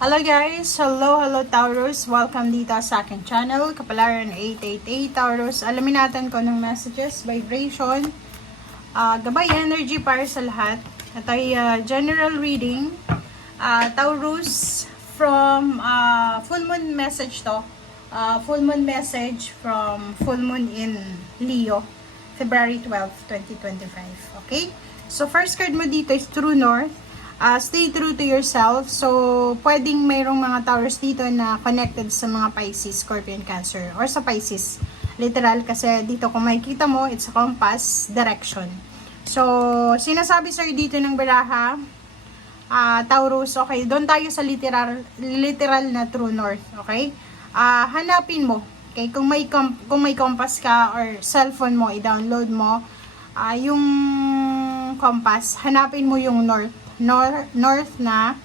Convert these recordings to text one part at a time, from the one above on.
Hello guys! Hello Taurus! Welcome dito sa aking channel, Kapalaran 888 Taurus. Alamin natin kung anong messages, vibration, gabay energy para sa lahat. At ay general reading, Taurus, from full moon message to. Full moon message from full moon in Leo, February 12, 2025. Okay? So first card mo dito is True North. Stay true to yourself. So, pwedeng mayroong mga Taurus dito na connected sa mga Pisces, Scorpion, Cancer, or sa Pisces. Literal, kasi dito kung makikita mo, it's a compass direction. So, sinasabi sa'yo dito ng baraha, Taurus, okay, doon tayo sa literal na True North, okay? Hanapin mo, okay, kung may compass ka or cellphone mo, i-download mo, yung compass, hanapin mo yung north na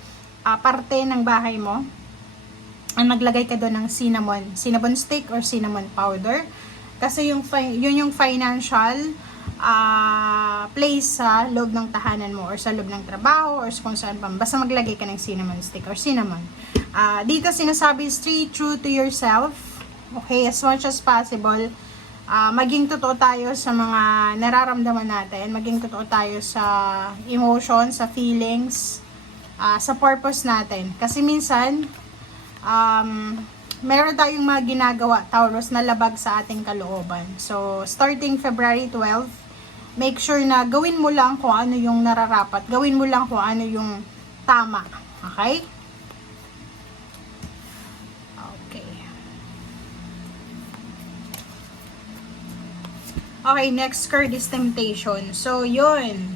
parte ng bahay mo. Ang naglagay ka doon ng cinnamon stick or cinnamon powder. Kasi yun yung financial place sa loob ng tahanan mo or sa loob ng trabaho or kung saan pa. Basta maglagay ka ng cinnamon stick or cinnamon. Dito sinasabi, stay true to yourself. Okay, as much as possible. Maging totoo tayo sa mga nararamdaman natin, maging totoo tayo sa emotions, sa feelings, sa purpose natin. Kasi minsan, meron tayong mga ginagawa, Taurus, na labag sa ating kalooban. So, starting February 12, make sure na gawin mo lang kung ano yung nararapat. Gawin mo lang kung ano yung tama. Okay? Okay, next card is Temptation. So, yun.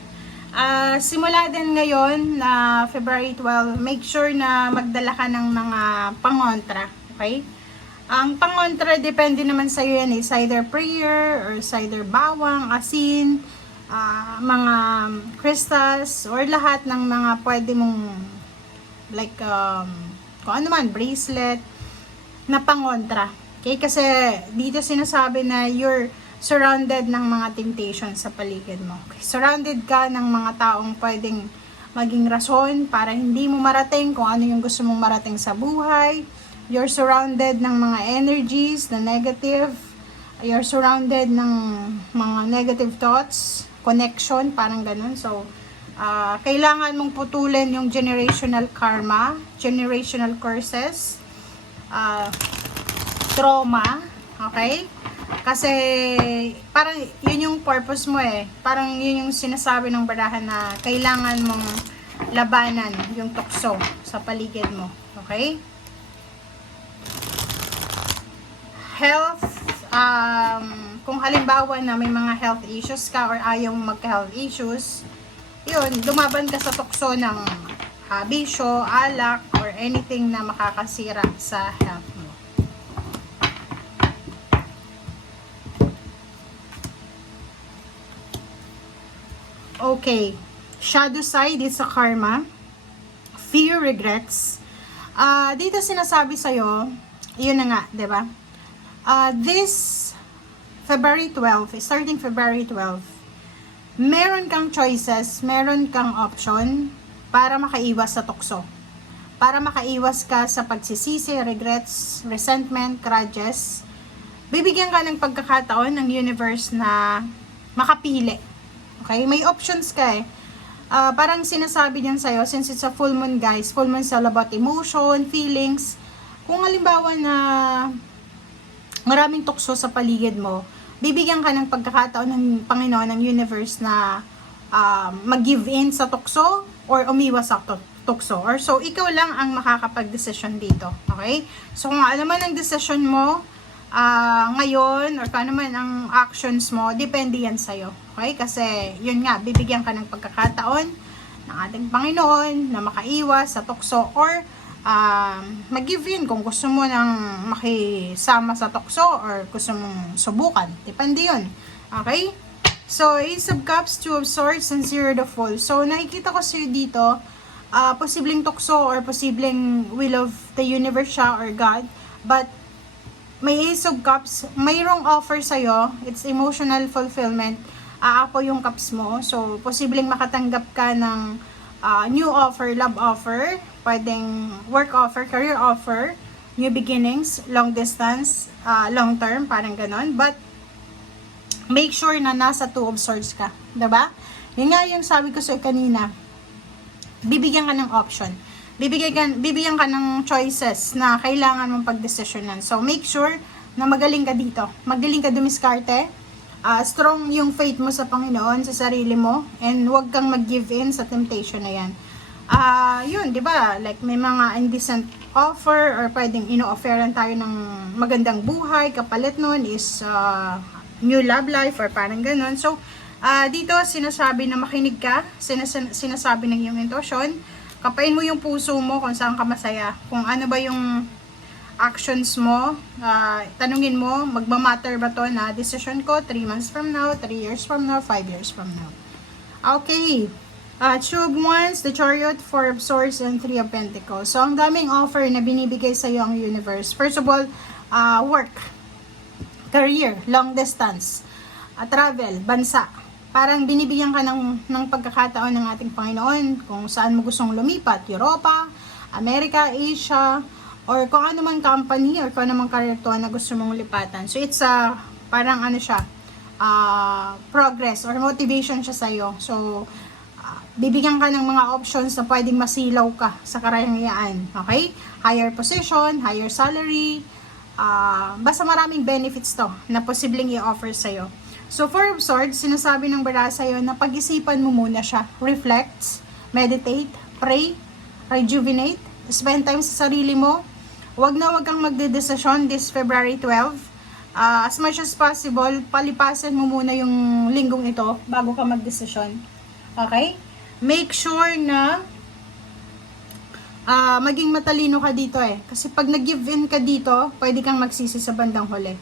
Simula din ngayon na February 12, make sure na magdala ka ng mga pangontra. Okay? Ang pangontra, depende naman sa'yo yan. Is either prayer, or either bawang, asin, mga crystals, or lahat ng mga pwede mong, like, kung ano man, bracelet, na pangontra. Okay? Kasi, dito sinasabi na you're surrounded ng mga temptation sa paligid mo. Okay. Surrounded ka ng mga taong pwedeng maging rason para hindi mo marating kung ano yung gusto mong marating sa buhay. You're surrounded ng mga energies na negative. You're surrounded ng mga negative thoughts, connection, parang ganun. So, kailangan mong putulin yung generational karma, generational curses, trauma, okay? Kasi parang yun yung purpose mo eh. Parang yun yung sinasabi ng barahan na kailangan mong labanan yung tukso sa paligid mo. Okay? Health, kung halimbawa na may mga health issues ka or ayaw magka-health issues, yun, lumaban ka sa tukso ng bisyo, alak, or anything na makakasira sa health mo. Okay, shadow side is sa karma, fear, regrets. Dito sinasabi sa'yo, yun na nga, diba? This February 12, starting February 12, meron kang choices, meron kang option para makaiwas sa tukso. Para makaiwas ka sa pagsisisi, regrets, resentment, grudges. Bibigyan ka ng pagkakataon ng universe na makapili. Okay? May options ka eh. Parang sinasabi niyan sa'yo, since it's a full moon guys, full moon is all about emotion, feelings. Kung halimbawa na maraming tukso sa paligid mo, bibigyan ka ng pagkakataon ng Panginoon, ng universe na mag-give in sa tukso or umiwas sa tukso. Or so, ikaw lang ang makakapag-decision dito. Okay? So, kung ano man ang decision mo, ngayon, or kung ano man ang actions mo, depende yan sa'yo. Okay? Kasi, yun nga, bibigyan ka ng pagkakataon ng ating Panginoon na makaiwas sa tukso or mag-give in kung gusto mo nang makisama sa tukso or gusto mong subukan. Depende yun. Okay? So, Ace of Cups, Two of Swords, and Zero the Fool. So, nakikita ko sa'yo dito, posibleng tukso or posibleng will of the universe siya or God. But, may Ace of Cups, mayroong offer sa'yo, it's emotional fulfillment, aapo yung cups mo, so posibleng makatanggap ka ng new offer, love offer, pwedeng work offer, career offer, new beginnings, long distance, long term, parang ganon. But, make sure na nasa 2 of swords ka. Diba? Yun nga yung sabi ko sa'yo kanina, bibigyan ka ng option. Bibigyan ka ng choices na kailangan mong pagdesisyonan. So, make sure na magaling ka dito. Magaling ka dumiskarte. Strong yung faith mo sa Panginoon, sa sarili mo. And huwag kang mag-give in sa temptation na yan. Yun, di ba? Like, may mga indecent offer or pwedeng ino-offeran tayo ng magandang buhay. Kapalit nun is new love life or parang ganun. So, dito sinasabi na makinig ka. Sinasabi ng iyong intuition. Kapain mo yung puso mo kung saan ka masaya. Kung ano ba yung actions mo. Tanungin mo, magmamatter ba to na decision ko 3 months from now, 3 years from now, 5 years from now. Okay. Two of Wands, the Chariot, 4 of Swords, and 3 of Pentacles. So, ang daming offer na binibigay sa iyo ang universe. First of all, work, career, long distance, travel, bansa. Parang binibigyan ka ng pagkakataon ng ating Panginoon kung saan mo gustong lumipat. Europa, America, Asia, or kung ano man company or kung ano man career to na gusto mong lipatan. So, it's parang ano siya, progress or motivation siya sa'yo. So, bibigyan ka ng mga options na pwedeng masilaw ka sa karayaan. Okay? Higher position, higher salary, basta maraming benefits to na posibleng i-offer sa'yo. So, 4 of Swords, sinasabi ng bara sa'yo na pag-isipan mo muna siya. Reflect, meditate, pray, rejuvenate, spend time sa sarili mo. Huwag kang magdedesisyon this February 12. As much as possible, palipasan mo muna yung linggong ito bago ka magdesisyon. Okay? Make sure na maging matalino ka dito Kasi pag nag-give in ka dito, pwede kang magsisi sa bandang huli.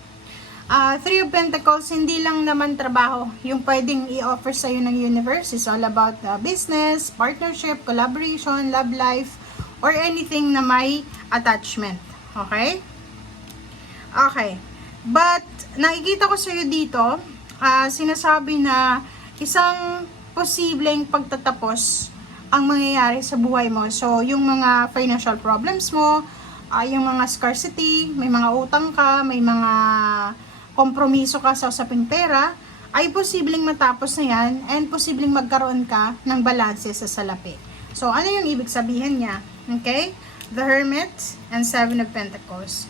3 of Pentacles, hindi lang naman trabaho yung pwedeng i-offer sa'yo ng universe. It's all about business, partnership, collaboration, love life, or anything na may attachment. Okay? Okay. But, nakikita ko sa'yo dito, sinasabi na isang posibleng pagtatapos ang mangyayari sa buhay mo. So, yung mga financial problems mo, yung mga scarcity, may mga utang ka, may mga kompromiso ka sa usaping pera, ay posibleng matapos na yan and posibleng magkaroon ka ng balanse sa salapi. So, ano yung ibig sabihin niya? Okay? The Hermit and 7 of Pentacles.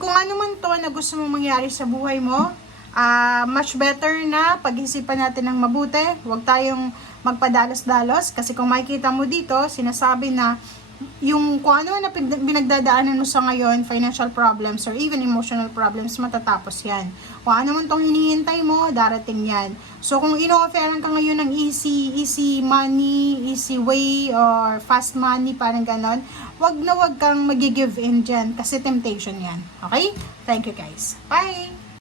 Kung ano man to na gusto mong mangyari sa buhay mo, much better na pag-isipan natin ng mabuti. Huwag tayong magpadalos-dalos kasi kung makikita mo dito, sinasabi na yung kung ano na pinagdadaanan mo sa ngayon, financial problems or even emotional problems, matatapos yan. Kung ano man tong hinihintay mo, darating yan. So, kung ino-offeran ka ngayon ng easy money, easy way, or fast money, parang ganon, wag kang mag-give in dyan kasi temptation yan. Okay? Thank you guys. Bye!